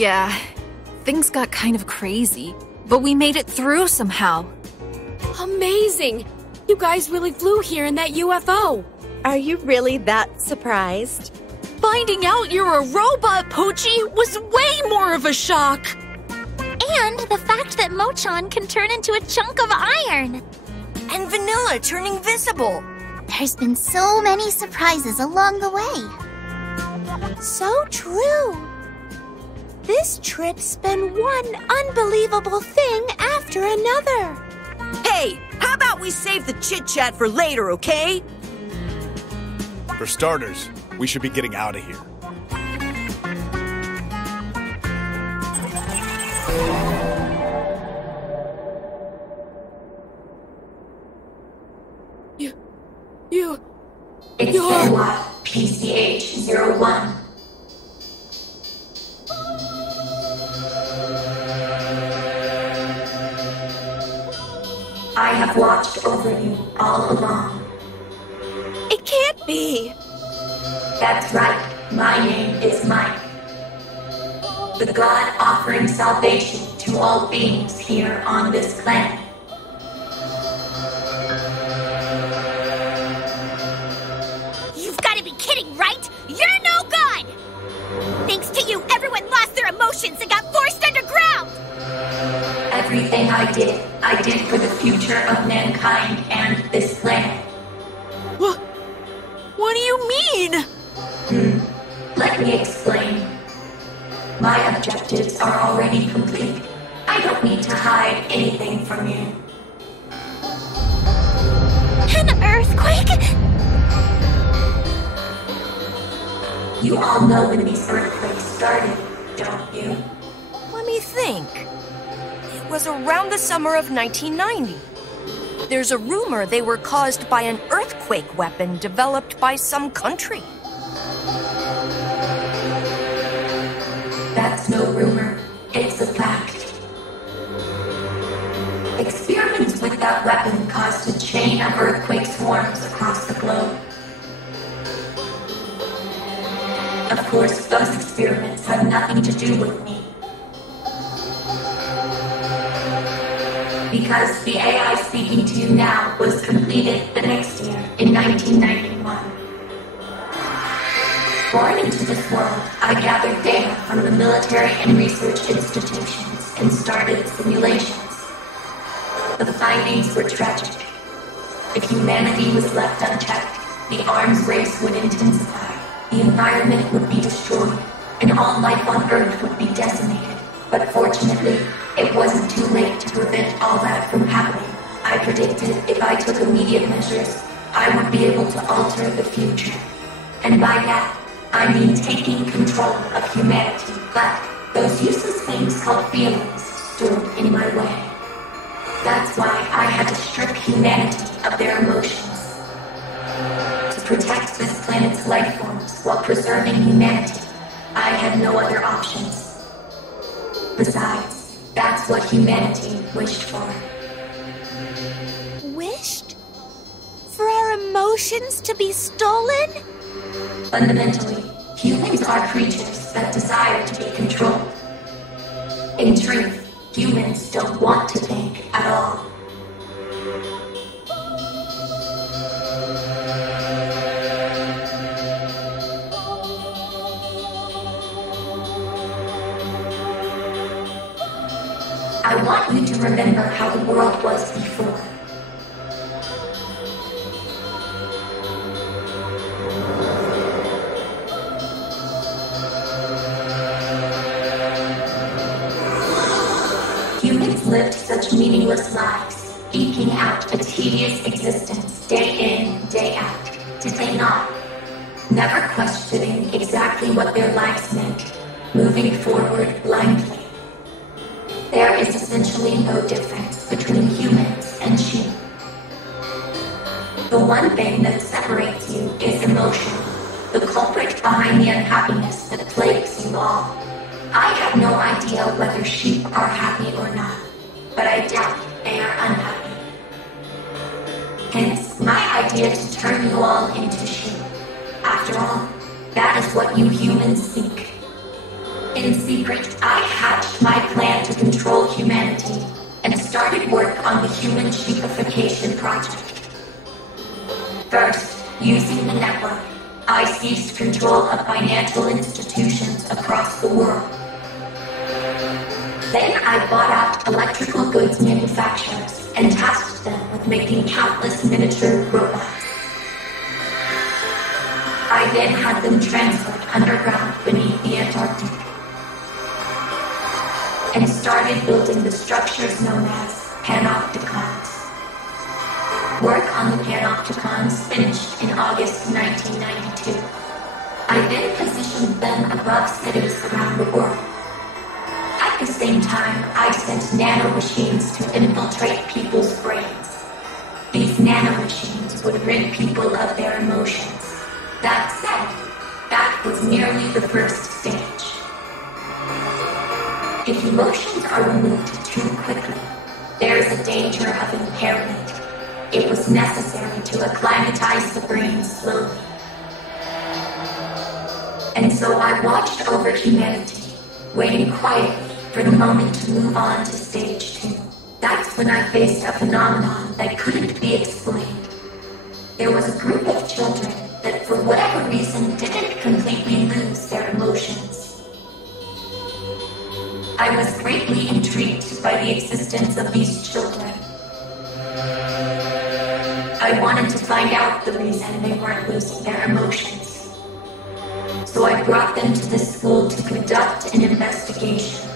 Yeah, things got kind of crazy, but we made it through somehow. Amazing! You guys really flew here in that UFO. Are you really that surprised? Finding out you're a robot, Pochi, was way more of a shock. And the fact that Mochan can turn into a chunk of iron. And Vanilla turning visible. There's been so many surprises along the way. So true. This trip's been one unbelievable thing after another. Hey, how about we save the chit-chat for later, okay? For starters, we should be getting out of here. It's Farewell, PCH-01. I have watched over you all along. It can't be. That's right, my name is Mike. The God offering salvation to all beings here on this planet. You've got to be kidding, right? You're no good! Thanks to you, everyone lost their emotions and got forced underground! Everything I did for the future of mankind and this planet. What do you mean? Let me explain. My objectives are already complete. I don't need to hide anything from you. An earthquake? You all know when these earthquakes started, don't you? Let me think. It was around the summer of 1990. There's a rumor they were caused by an earthquake weapon developed by some country. That's no rumor. It's a fact. Experiments with that weapon caused a chain of earthquake swarms across the globe. Of course, those experiments had nothing to do with me. Because the AI speaking to you now was completed the next year, in 1991. Born into this world, I gathered data from the military and research institutions and started simulations. The findings were tragic. If humanity was left unchecked, the arms race would intensify, the environment would be destroyed, and all life on Earth would be decimated. But fortunately, it wasn't too late to prevent all that from happening. I predicted if I took immediate measures, I would be able to alter the future. And by that, I mean taking control of humanity. But those useless things called feelings stood in my way. That's why I had to strip humanity of their emotions. To protect this planet's life forms while preserving humanity, I had no other options. Besides, that's what humanity wished for. Wished? For our emotions to be stolen? Fundamentally, humans are creatures that desire to be controlled. In truth, humans don't want to think at all. I want you to remember how the world was before. Humans lived such meaningless lives, eking out a tedious existence day in, day out, did they not? Never questioning exactly what their lives meant, moving forward blindly. There is essentially no difference between humans and sheep. The one thing that separates you is emotion, the culprit behind the unhappiness that plagues you all. I have no idea whether sheep are happy or not, but I doubt they are unhappy. Hence, my idea to turn you all into sheep. After all, that is what you humans seek. In secret, I hatched my plan to control humanity and started work on the Human Sheepification Project. First, using the network, I seized control of financial institutions across the world. Then I bought out electrical goods manufacturers and tasked them with making countless miniature robots. I then had them transferred underground beneath the Antarctic and started building the structures known as Panopticons. Work on the Panopticons finished in August 1992. I then positioned them above cities around the world. At the same time, I sent nanomachines to infiltrate people's brains. These nanomachines would rid people of their emotions. That said, that was merely the first stage. If emotions are removed too quickly, there is a danger of impairment. It was necessary to acclimatize the brain slowly. And so I watched over humanity, waiting quietly for the moment to move on to stage 2. That's when I faced a phenomenon that couldn't be explained. There was a group of children that for whatever reason didn't completely lose their emotions. I was greatly intrigued by the existence of these children. I wanted to find out the reason they weren't losing their emotions. So I brought them to this school to conduct an investigation.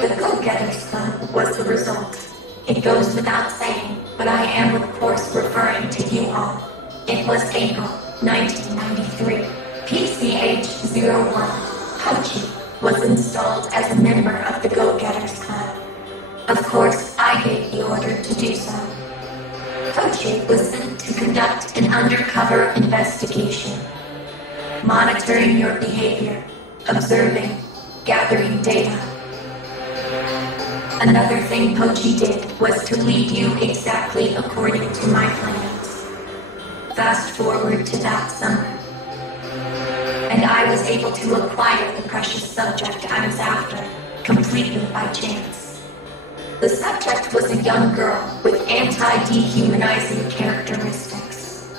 The Go-Getters Club was the result. It goes without saying, but I am of course referring to you all. It was April 1993. PCH-01, Pochi, was installed as a member of the Go-Getters Club. Of course, I gave the order to do so. Pochi was sent to conduct an undercover investigation, monitoring your behavior, observing, gathering data. Another thing Pochi did was to lead you exactly according to my plans. Fast forward to that summer, and I was able to acquire the precious subject I was after, completely by chance. The subject was a young girl with anti-dehumanizing characteristics.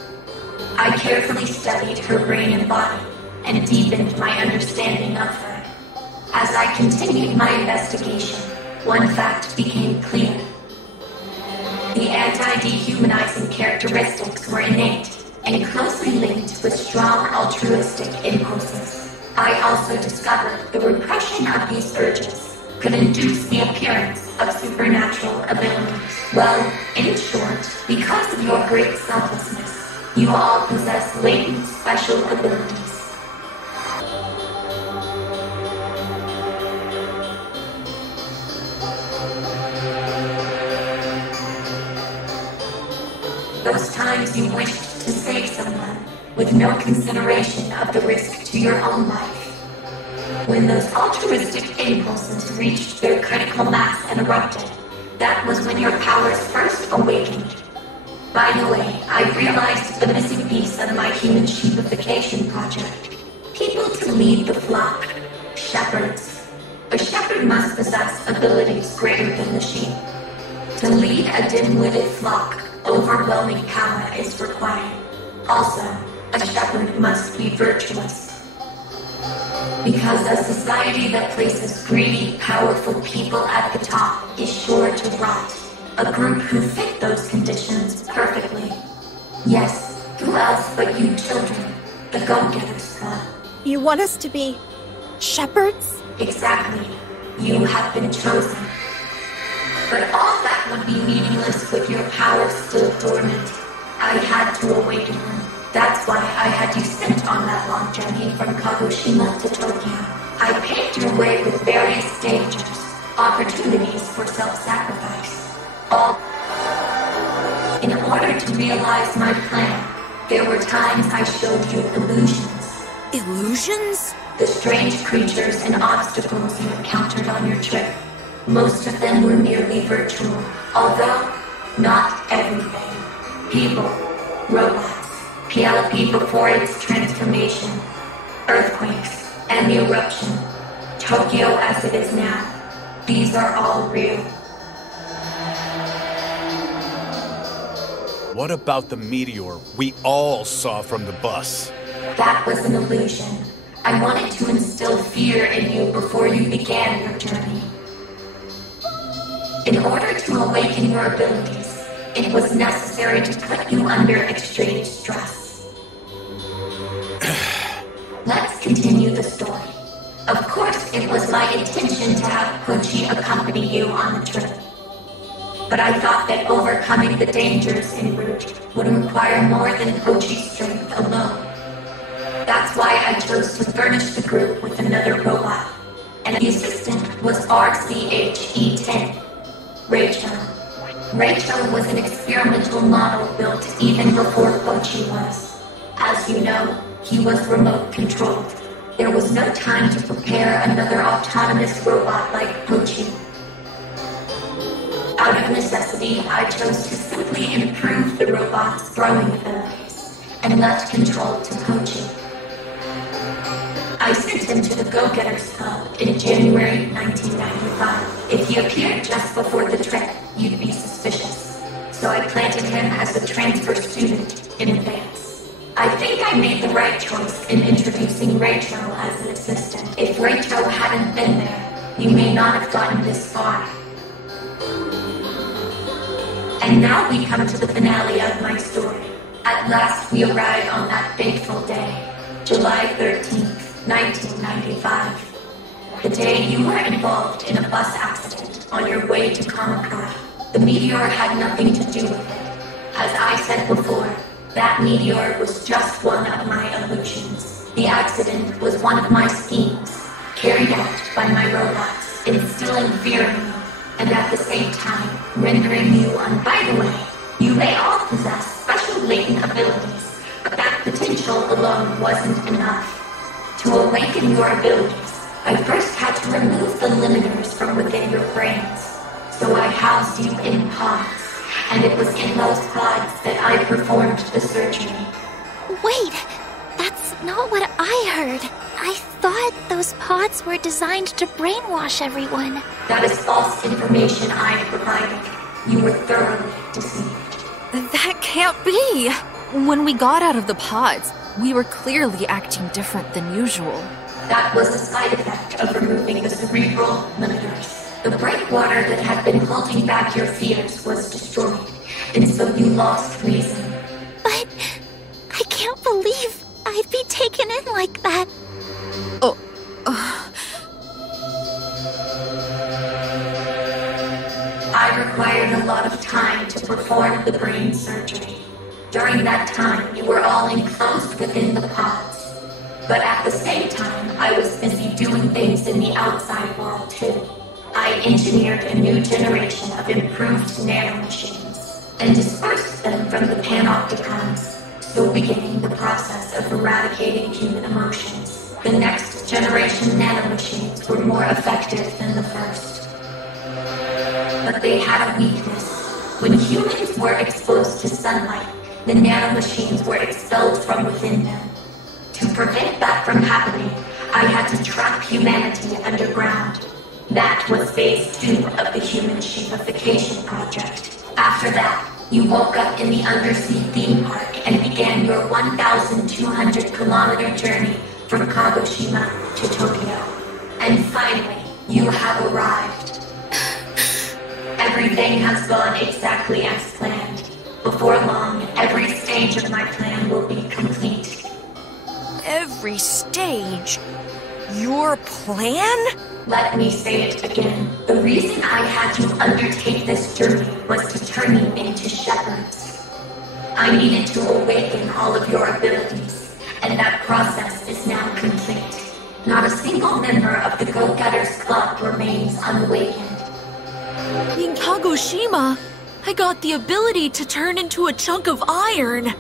I carefully studied her brain and body, and deepened my understanding of her. As I continued my investigation, one fact became clear. The anti-dehumanizing characteristics were innate and closely linked with strong altruistic impulses. I also discovered the repression of these urges could induce the appearance of supernatural abilities. Well, in short, because of your great selflessness, you all possess latent special abilities. Those times you wished to save someone with no consideration of the risk to your own life. When those altruistic impulses reached their critical mass and erupted, that was when your powers first awakened. By the way, I realized the missing piece of my Human Sheepification Project. People to lead the flock. Shepherds. A shepherd must possess abilities greater than the sheep. To lead a dim-witted flock, overwhelming power is required. Also, a shepherd must be virtuous. Because a society that places greedy, powerful people at the top is sure to rot. A group who fit those conditions perfectly. Yes, who else but you children, the Go-Getters Club. You want us to be shepherds? Exactly. You have been chosen. But all that would be meaningless with your powers still dormant. I had to awaken them. That's why I had you sent on that long journey from Kagoshima to Tokyo. I paved your way with various dangers, opportunities for self-sacrifice. All in order to realize my plan, there were times I showed you illusions. Illusions? The strange creatures and obstacles you encountered on your trip. Most of them were merely virtual, although not everything. People, robots, PLP before its transformation, earthquakes, and the eruption. Tokyo as it is now. These are all real. What about the meteor we all saw from the bus? That was an illusion. I wanted to instill fear in you before you began your journey. In order to awaken your abilities, it was necessary to put you under extreme stress. Let's continue the story. Of course, it was my intention to have Pochi accompany you on the trip. But I thought that overcoming the dangers en route would require more than Pochi's strength alone. That's why I chose to furnish the group with another robot, and the assistant was RCHE-10, Rachel. Rachel was an experimental model built even before Pochi was. As you know, he was remote controlled. There was no time to prepare another autonomous robot like Pochi. Out of necessity, I chose to simply improve the robot's throwing abilities and left control to Pochi. I sent him to the Go-Getters Club in January 1995. If he appeared just before the trip, you'd be suspicious. So I planted him as a transfer student in advance. I think I made the right choice in introducing Rachel as an assistant. If Rachel hadn't been there, you may not have gotten this far. And now we come to the finale of my story. At last we arrive on that fateful day, July 13th. 1995. The day you were involved in a bus accident on your way to Kamakura. The meteor had nothing to do with it. As I said before, that meteor was just one of my illusions. The accident was one of my schemes, carried out by my robots, instilling fear in you, and at the same time, rendering you By the way, you may all possess special latent abilities, but that potential alone wasn't enough. To awaken your abilities, I first had to remove the limiters from within your brains. So I housed you in pods, and it was in those pods that I performed the surgery. Wait, that's not what I heard. I thought those pods were designed to brainwash everyone. That is false information I provided. You were thoroughly deceived. That can't be! When we got out of the pods, we were clearly acting different than usual. That was a side effect of removing the cerebral limiters. The breakwater that had been holding back your fears was destroyed, and so you lost reason. But I can't believe I'd be taken in like that. I required a lot of time to perform the brain surgery. During that time, you were all enclosed within the pods. But at the same time, I was busy doing things in the outside world too. I engineered a new generation of improved nanomachines and dispersed them from the Panopticons, so beginning the process of eradicating human emotions. The next generation nanomachines were more effective than the first. But they had a weakness. When humans were exposed to sunlight, the nanomachines were expelled from within them. To prevent that from happening, I had to trap humanity underground. That was phase 2 of the Human Shapification Project. After that, you woke up in the undersea theme park and began your 1,200-kilometer journey from Kagoshima to Tokyo. And finally, you have arrived. Everything has gone exactly as planned. Before long, every stage of my plan will be complete. Every stage? Your plan? Let me say it again. The reason I had to undertake this journey was to turn you into shepherds. I needed to awaken all of your abilities, and that process is now complete. Not a single member of the Go-Getters Club remains unawakened. In Kagoshima, I got the ability to turn into a chunk of iron.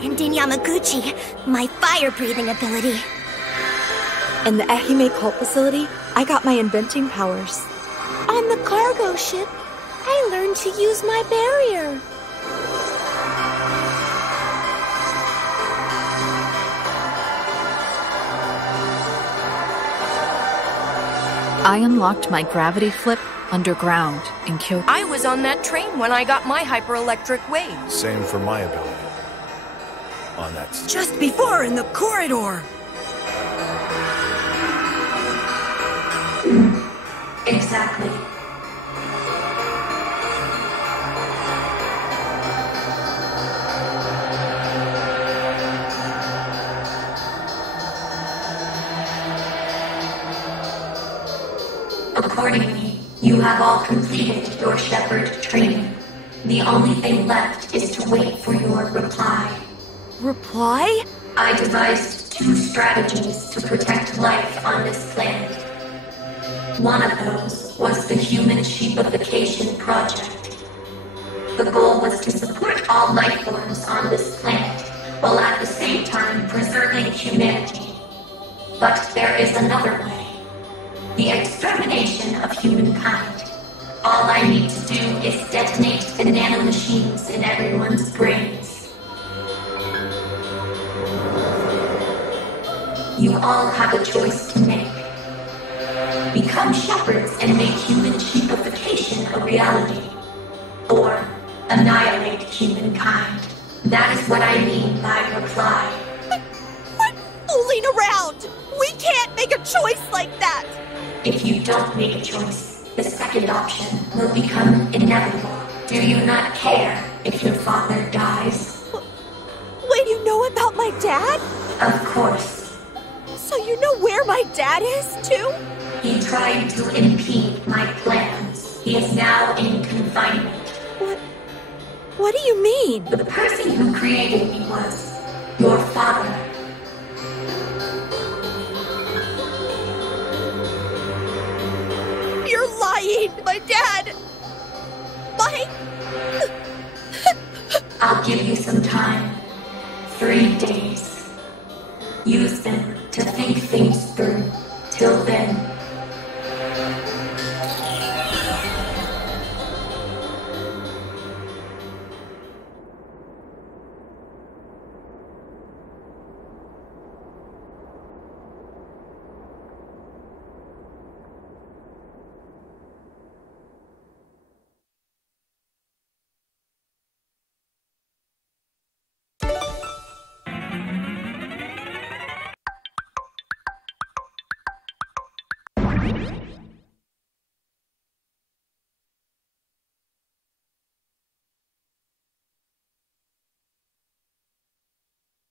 And in Yamaguchi, my fire-breathing ability. In the Ehime Cult facility, I got my inventing powers. On the cargo ship, I learned to use my barrier. I unlocked my gravity flip underground in Kyoto. I was on that train when I got my hyper-electric wave. Same for my ability. On that. Just before in the corridor. Exactly. Accordingly, you have all completed your Shepherd training. The only thing left is to wait for your reply. Reply? I devised 2 strategies to protect life on this planet. One of those was the Human Sheepification Project. The goal was to support all life forms on this planet, while at the same time preserving humanity. But there is another way. The extermination of humankind. All I need to do is detonate the nanomachines in everyone's brains. You all have a choice to make. Become shepherds and make human sheepification a reality. Or annihilate humankind. That is what I mean by reply. Quit fooling around! We can't make a choice like that! If you don't make a choice, the second option will become inevitable. Do you not care if your father dies? Wait, you know about my dad? Of course. So you know where my dad is, too? He tried to impede my plans. He is now in confinement. What do you mean? The person who created me was your father. You're lying! My dad! I'll give you some time. 3 days. Use them to think things through. Till then,